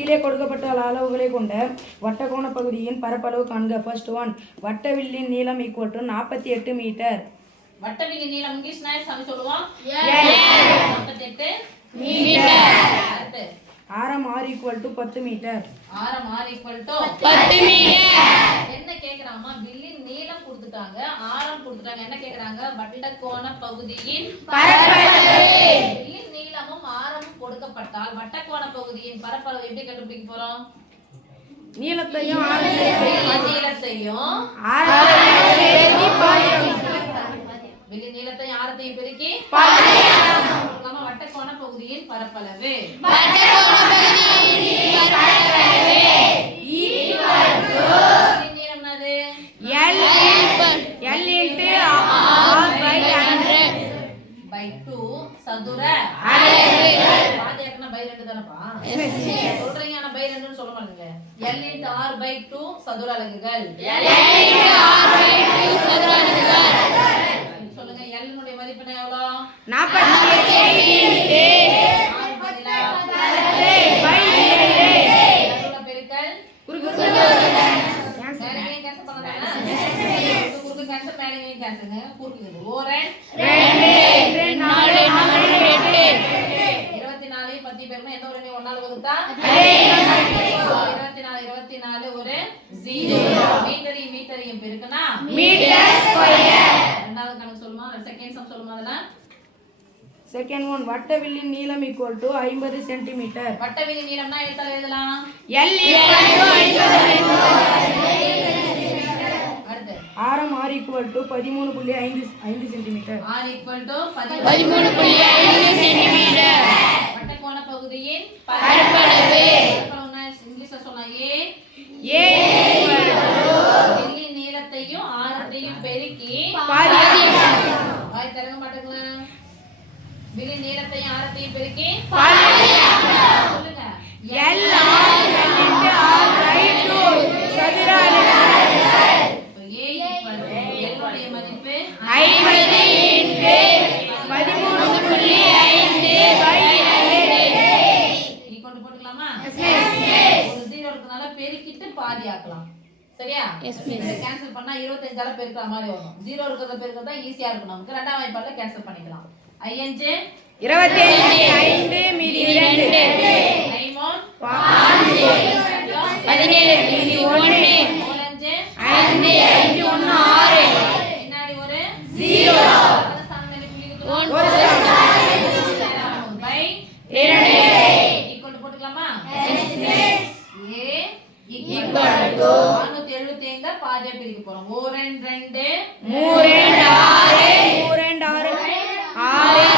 கீழே கொடுக்கப்பட்ட அளவுகளை கொண்ட வட்டக்கோண பகுதியின் பரப்பளவு காண்க. ஃபர்ஸ்ட் ஒன், வட்டவில்லின் நீளம் ஈக்குவல் டு 48 மீட்டர். வட்டவில்லின் நீளம் இங்கிலீஷ்ல எப்படி சொல்லுவோம்? 48 மீட்டர். ஆரம் r ஈக்குவல் டு 10 மீட்டர். ஆரம் r ஈக்குவல் டு 10 மீட்டர். என்ன கேக்குறாமா? வில்லின் நீளம் கொடுத்துட்டாங்க, ஆரம் கொடுத்துட்டாங்க. என்ன கேக்குறாங்க? வட்டக்கோண பகுதியின் பரப்பளவு. வில்லின் நீளமும் ஆரமும் கொடுக்கப்பட்டால் வட்டக்கோண பகுதியின் பரப்பளவு எப்படி கண்டுபிடிக்க போறோம்? நீளத்தையும் வில்லின் நீளத்தையும் ஆரத்தையும் பெருக்கி வட்டக்கோண பகுதியின் பரப்பளவு. சதுர பை 2 தானப்பா சொல்றீங்க. ஆனா பை 2 சொல்ல மாட்டீங்க. L × R/2 சதுர அலகுகள். சொல்லுங்க. L னுடைய மதிப்பு எவ்வளவு? 48 பெருக்கல் குறுக்கு மேலங்கேயும் கேன்சல் பண்ணதானே? குறுக்கு கேன்சல் மேலங்கேயும் கேன்சல். குறுக்கு ஓரன் 24 10 பேருமே எந்த ஒரு ஒன்னால வகுத்தா 24 ஒரு 0. மீட்டரையும் பெருக்கனா மீட்டர் ஸ்கொயர். இரண்டாவது கணக்கு சொல்லுமா? செகண்ட் சம் சொல்லுமா? அதெல்லாம் செகண்ட் ஒன், வட்டவில்லின் நீளம் ஈக்குவல் டு 50 சென்டிமீட்டர். வட்டவில்லின் நீளம்னா எழுத்தால எழுதலாம். L ஆரம் r equal to 13.5 centimetre. r equal to 13.5 centimetre. வட்டக்கோண பகுதியின் பரப்பளவு. இங்கிலீஷ்ல சொன்னா A வில்லின் நீளத்தையும் ஆரத்தையும் பெருக்கி வாய் திறக்க மாட்டீங்களா? வில்லின் நீளத்தையும் ஆரத்தையும் பெருக்கி சொல்லுங்க. L சதுர அலகுகள். மதிப்பு 50 × 13.5 கொண்டு போட்டுக்கலாமா? ஒரு 0 இருக்கனால பெருக்கிட்டு பாதி ஆக்கலாம். சரியா? கேன்சல் பண்ணா 25 ஆல பெருக்கிற மாதிரி வரும். 0 இருக்கிறத பெருக்கிறதா ஈஸியா இருக்கும் நமக்கு. இரண்டாம் வாய்ப்பால கேன்சல் பண்ணிக்கலாம். 5 25 5 மீதி 2 ஐமோன் 17 மீதி 1 5 5 1 6 பின்னாடி ஒரு 0 ஒரு பை 2 ஈக்குவல் போட்டுக்கலாமா? A ஈக்குவல் டு 475 பாதியா பிரிக்க போறோம். 1 2 3 2 6 3 2 6 6